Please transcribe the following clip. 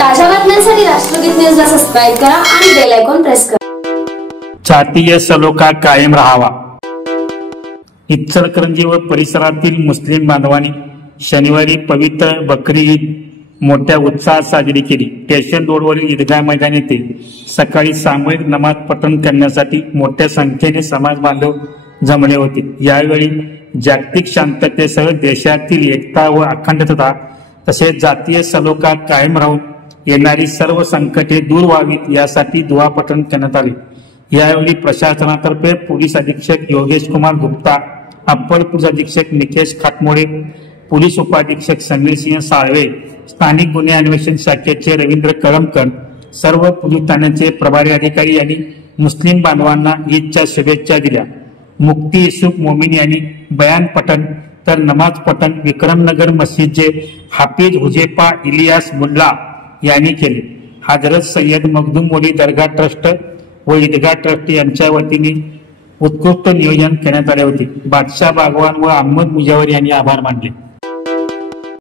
ताज्या बातम्यांसाठी राष्ट्रगीत न्यूजला सबस्क्राइब करा आणि बेल आयकॉन प्रेस करा। जातीय सलोखा कायम राहावा। इचलकरंजी व परिसरातील मुस्लिम बांधवांनी शनिवारी पवित्र बकरी ईद मोठ्या उत्साहात साजरी केली। स्टेशन रोडवरील ईदगाह मैदान येथे सकाळी सामूहिक नमाज पठण करण्यासाठी मोठ्या संख्येने समाज बांधव जमले होते। यावेळी जागतिक शांततेसह देशातील एकता व अखंडता तसेच जातीय सलोखा कायम राहून येणारी सर्व संकटे दूर व्हावीत यासाठी दुआ पठण करण्यात आले। यावेळी प्रशासनातर्फे पोलीस अधीक्षक योगेश कुमार गुप्ता, अप्पर पोलीस अधीक्षक निकेश खाटमोडे, पोलीस उपाधीक्षक समीर सिंह साळवे, स्थानिक गुन्हे अन्वेषण शाखेचे रवींद्र कळमकर, सर्व पोलीस ठाण्याचे प्रभारी अधिकारी यांनी मुस्लिम बांधवांना ईदच्या शुभेच्छा दिल्या। मुफ्ती युसुफ मोमीन यांनी बयान पठण तर नमाज पठण विक्रमनगर मस्जिदचे हाफिज हुजेफा इलियास मुल्ला यांनी केले। हजरत सय्यद मखदूम वली दरगाह ट्रस्ट व ईदगाह ट्रस्ट यांच्या वतीने उत्कृष्ट नियोजन करण्यात आले होते। बादशाह बागवान व अहमद मुजावर यांनी आभार मानले।